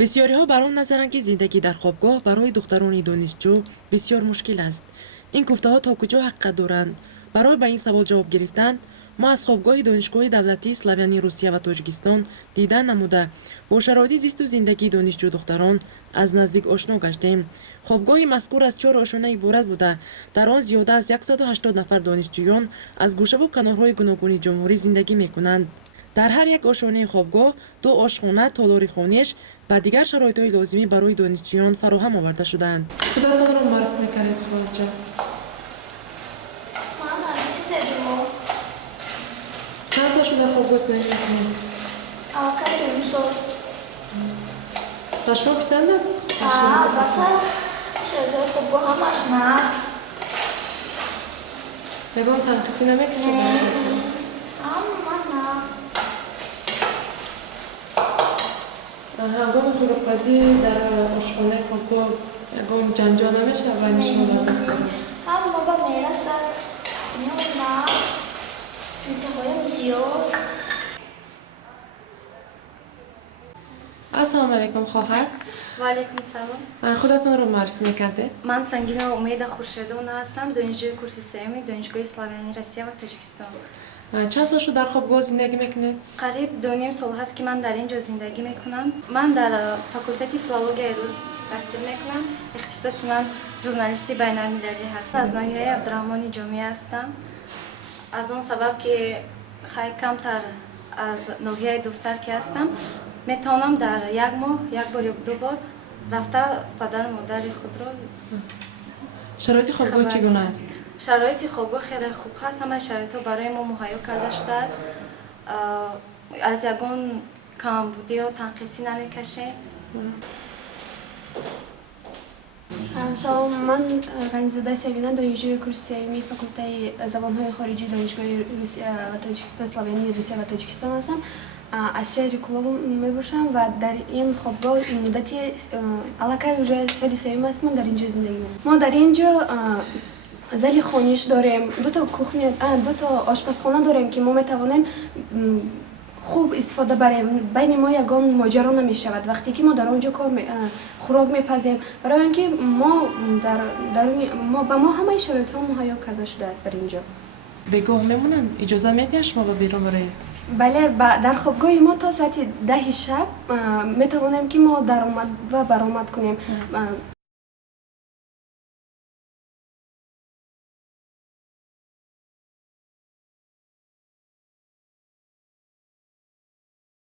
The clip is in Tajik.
бисёриҳо бар он назаранд ки зиндагӣ дар хобгоҳ барои духтарони донишҷӯ бисёр мушкил аст. ин гуфтаҳо то куҷо ҳақиқат доранд? Барои ба ин савол ҷавоб гирифтан мо аз хобгоҳи донишгоҳи давлатии Славяни Русия ва Тоҷикистон дидан намуда бо шароити зисту зиндагии донишҷӯ духтарон аз наздик ошно гаштем. Хобгоҳи мазкур аз 4 ошона иборат буда дар он зиёда аз 180 нафар донишҷӯён аз гӯшаву канорҳои гуногуни ҷумҳурӣ зиндагӣ мекунанд. дар ҳар як ошонаи хобгоҳ 2 ошхона, толори хонеш ва дигар шароитҳои лозимӣ барои донишҷӯён фароҳам оварда шудаанд. Худотонро маъруф мекардед хуродҷо. چند سال شده خواب زندگی می‌کنید؟ کمی سال. شما پسند است؟ البته شده خوب همش نه. نگاه تنقیصی نمی‌کشید؟ نه. من نه. هنگام خودروپزی در آشخانه خوابگاه یکم جنجال نمیشه بین شما دو؟ هم بابا میرسد. نه. انتهای زیاد. السلام علیکم خواهر. و علیکم سلام. خودتون رو معرفی می‌کنید؟ من سنگین امید خورشیدونا هستم، دانشجوی کورس سوم دانشگاه اسلامی روسیه و تاجیکستان. چند سال شد در خوابگاه زندگی میکنید؟ قریب 2.5 سال هست که من در اینجا زندگی میکنم. من در فاکولته فیلولوژی روس تحصیل میکنم. اختصاصی من ژورنالیستی بین‌المللی هست. از ناحیه عبدالرحمن جامعه هستم. از اون سبب که خیلی کمتر از ناحیه دورتر که هستم میتونم در یک ماه یک بار یا دو بار رفته پدر و مادر خود را. شرایط خوابگاه چگونه است؟ شرایط خوابگاه خیلی خوب هست. همه شرایط ها برای ما مهیا کرده شده است. از یگان کمبودی و تنقیصی نمیکشیم. سلام، من غنی‌زاده سوینا دانشجوی کورس سوم فاکولته زبان‌های خارجی دانشگاه روسیه و تاجیکستان اسلامی روسیه و تاجیکستان هستم. از شهر کولوب میباشم و در این خوابگاه مدتی علاقه уже سال سوم است. من در اینجا زندگی می‌کنم. ما در اینجا زل خانش داریم، دو تا آشپزخانه داریم که ما میتوانیم خوب استفاده بریم. بین ما یگان ماجرا نمیشود وقتی که ما در اونجا خوراک میپزیم، برای اینکه ما به ما همه شرایط ها مهیا کرده شده است در اینجا. بگاه میمونن؟ اجازه میدید شما با بیرون برای؟ بله، در خوابگاه ما تا ساعت 10 شب میتوانیم که ما درآمد و برآمد کنیم.